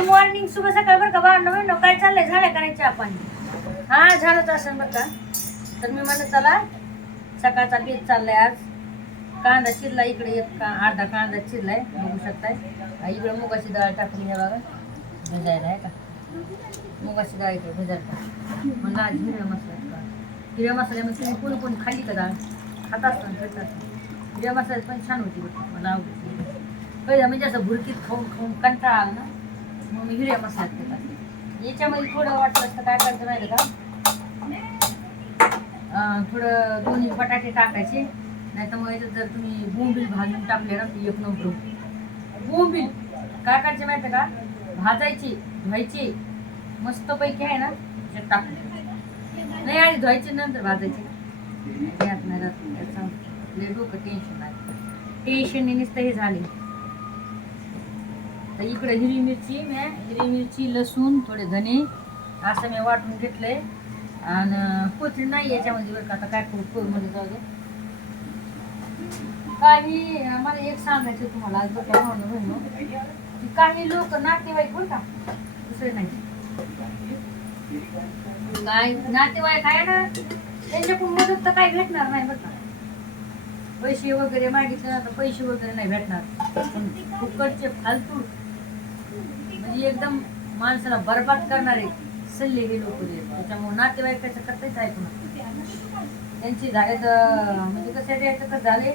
Good morning शुभ सकाळ बरं का? बाळा नवीन काय चाललंय झालं करायचे आपण चहा पाणी? हा झालंच असेल बरं का. तर मी म्हणलं चला सकाळचा बेत चाललाय आज. कांदा चिरला इकडे एक का अर्धा कांदा चिरलाय बघू शकताय. इकडे मुगाची डाळ टाकली घ्या बघा भिजायला आहे का? मुगाची डाळ इकडे भिजायला म्हणलं आज हिरव्या मसाला हिरव्या मसाल्यामध्ये म्हणजे तुम्ही कोण कोण खाली का डाळ? खात असताना खात हिरव्या मसाल्यात पण छान होती मला आवडते पहिलं म्हणजे असं भुरकीत खाऊन खाऊन कंटाळा आला ना. मग मी हिरव्या मसाल्यात टाकते याच्यामध्ये थोडं वाटलं असतं काय करायचं माहिती का? थोडं दोन्ही बटाटे टाकायचे. नाही तर मग याच्यात जर तुम्ही बोंबील भाजून टाकले ना ते एक नंबर बोंबील काय करायचे माहिती का? भाजायची धुवायची. मस्तपैकी आहे ना त्याच्यात टाकले नाही आणि धुवायचे नंतर भाजायचे. यात नाही डोकं टेन्शन आहे. टेन्शन नुसतं हे झाले. आता इकडे हिरवी मिरची मी. हिरवी मिरची लसूण थोडे धने असं मी वाटून घेतलंय. आणि कोथळी नाही याच्यामध्ये बरं का. आता काय करू? करू मध्ये जाऊ दे. काही मला एक सांगायचं तुम्हाला. आज बघा म्हणून की काही लोक नातेवाईक बरं का दुसरे नाही. काय नातेवाईक आहे ना त्यांच्याकडून मदत तर काही भेटणार नाही बरं का. पैसे वगैरे मागितले ना तर पैसे वगैरे नाही भेटणार. पण फुकटचे फालतू म्हणजे एकदम माणसाला बरबाद करणारे सल्ले हे लोक आहेत त्याच्यामुळे नातेवाईकाच्या करताच ऐकू नका त्यांची झाले तर म्हणजे कसं द्यायचं कसं झाले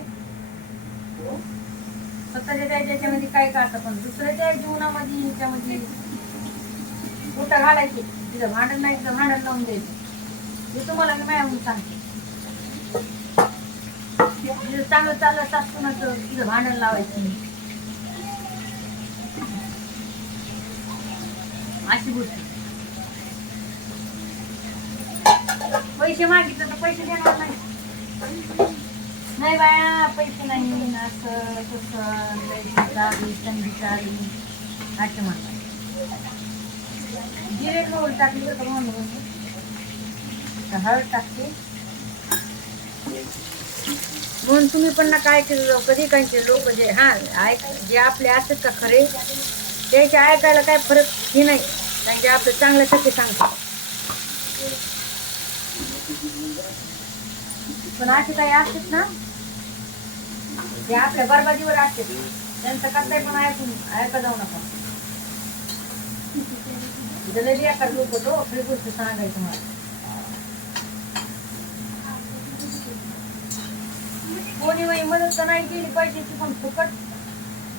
स्वतःच्या द्यायच्या याच्यामध्ये काय काढतं पण दुसऱ्याच्या जीवनामध्ये ह्याच्यामध्ये कुठं घालायचे. तिथं भांडण नाही तिथं भांडण लावून द्यायचं. हे तुम्हाला मी माझ्याहून सांगते. तिथं चांगलं चाललं सासूनाचं तिथं भांडण लावायचं अशी गोष्ट पैसे मागितलं तर पैसे देणार नाही. नाही बाया पैसे नाही असं तसं लय आली संगीत आली असं म्हणतात. जिरे मोहर टाकली तर का म्हणून. तर हळद टाकते. म्हणून तुम्ही पण ना काय केलं कधी काहीचे लोक जे हा ऐक जे आपले असतात का खरे त्याचे ऐकायला काय फरक हे नाही. कारण की आपलं चांगल्यासाठी सांगतात पण असे काही असतात ना ते आपल्या बरबादीवर असतात. त्यांचं कसं पण ऐकून ऐका जाऊ नका. जलेबी एका लोक होतो खरी गोष्ट सांगायचं मला. कोणी बाई मदत तर नाही केली पैशाची पण फुकट.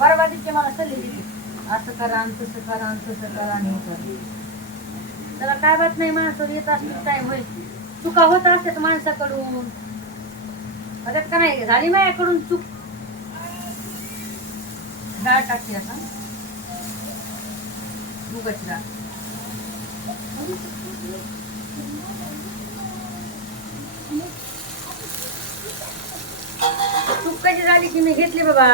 बरबादीची मला सल्ली दिली. असं करा आणि तसं करा आणि तसं करा आणि हे करा. त्याला काय बात नाही माणसं येत असतील काय होईल? चुका होत असतात माणसाकडून. आता का नाही झाली माझ्याकडून चूक? डाळ टाकते आता. मुगाची डाळ. चूक कशी झाली की मी घेतली बाबा?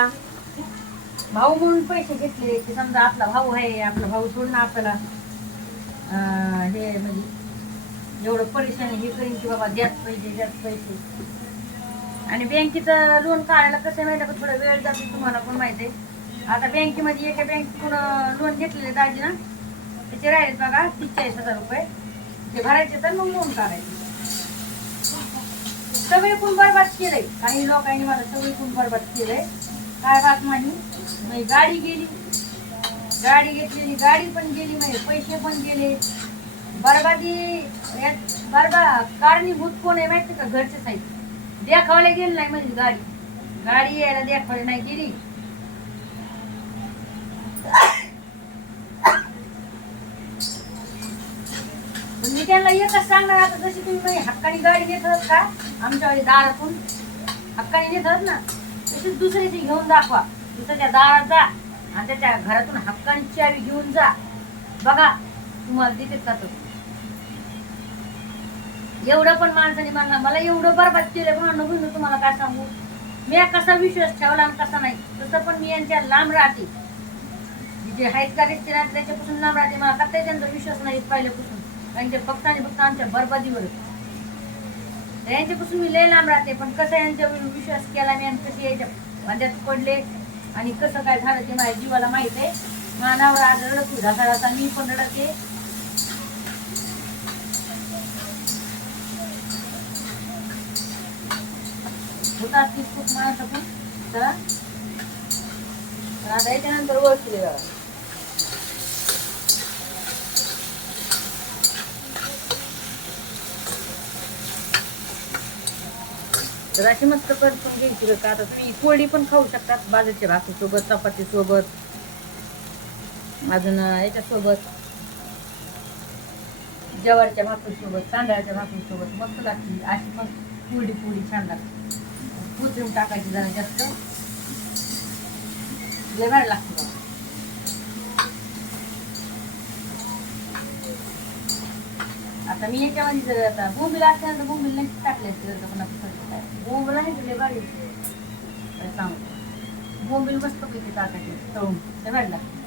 भाऊ म्हणून पैसे घेतले की समजा आपला भाऊ आहे आपला भाऊ सोडून आपल्याला. हे म्हणजे एवढं परेशानी हे करीन की बाबा द्याच पैसे द्याच पैसे. आणि बँकेचं लोन काढायला कसं माहिती का? थोडा वेळ जाते तुम्हाला पण माहिती आहे. आता बँकेमध्ये एका बँकेतून लोन घेतलेले दाजी ना त्याचे राहिले बघा तीस चाळीस हजार रुपये. ते भरायचे तर मग लोन काढायचे. सगळे कोण बरबाद केलंय. काही लोकांनी मला सगळे कोण बरबाद केलंय. काय बात माझी माझी गाडी गेली. गाडी घेतलेली गाडी पण गेली माझे पैसे पण गेले. बरबादी यात बरबा कारणीभूत कोण आहे माहिती का घरचे साईड देखावले गेली नाही म्हणजे गाडी. गाडी यायला देखावली नाही गेली. पण मी त्यांना एकच सांगणार आता जशी तुम्ही माझी हक्कानी गाडी घेत आहात का? आमच्यावाली दारातून. हक्कानी घेत आहात ना? तशीच दुसऱ्याची घेऊन दाखवा. दुसऱ्याच्या दारात जा आणि त्याच्या घरातून हक्कांची चावी घेऊन जा. बघा तुम्हाला देते का तो? एवढं पण माणसाने मला मला एवढं बरबाद केलं. म्हणून मी तुम्हाला काय सांगू? मी कसा विश्वास ठेवला आणि कसा नाही? तसं पण मी यांच्या लांब राहते. जे आहेत का रिश्तेदार त्याच्यापासून लांब राहते. मला कधी त्यांचा विश्वास नाही पहिल्यापासून. कारण ते फक्त आणि फक्त आमच्या बरबादीवर. यांच्यापासून मी लय लांब राहते पण कसं यांच्यावर विश्वास केला मी आणि कसे याच्या माझ्यात पडले आणि कसं काय झालं ते माझ्या जीवाला माहीत आहे. मानावर आज रडत होता घराचा मी पण रडते. होतात खूप माणसं पण तर आता याच्यानंतर ओळखले तर अशी मस्त परतून घ्यायची बरं का आता तुम्ही कोळी पण खाऊ शकतात बाजूच्या भाकरीसोबत चपातीसोबत अजून याच्यासोबत जवारच्या भाकरीसोबत तांदळाच्या भाकरीसोबत मस्त लागते. अशी पण पोळी पोळी छान लागते. कोथिंबीर टाकायची जरा जास्त. जेवायला लागते आता मी याच्यामध्ये जर आता बोंबील असल्यानंतर बोंबील नाही टाकले असते जर का पुन्हा पिसायचं काय? बोंबील आहे तुला काय सांगू. बोंबील मस्त पैकी टाकायचे तळून लागते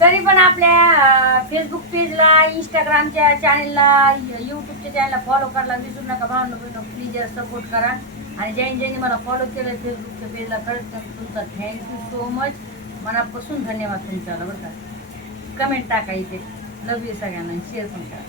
तरी पण आपल्या फेसबुक पेजला इंस्टाग्रामच्या चॅनलला यूट्यूबच्या चॅनलला फॉलो करायला विसरू नका. भावना बहिण प्लीज सपोर्ट करा. आणि ज्यांनी ज्यांनी मला फॉलो केलं फेसबुकच्या पेजला कळत तुमचा थँक्यू सो मच मनापासून धन्यवाद तुमच्याला बरं का? कमेंट टाका इथे. लव यू सगळ्यांना शेअर पण करा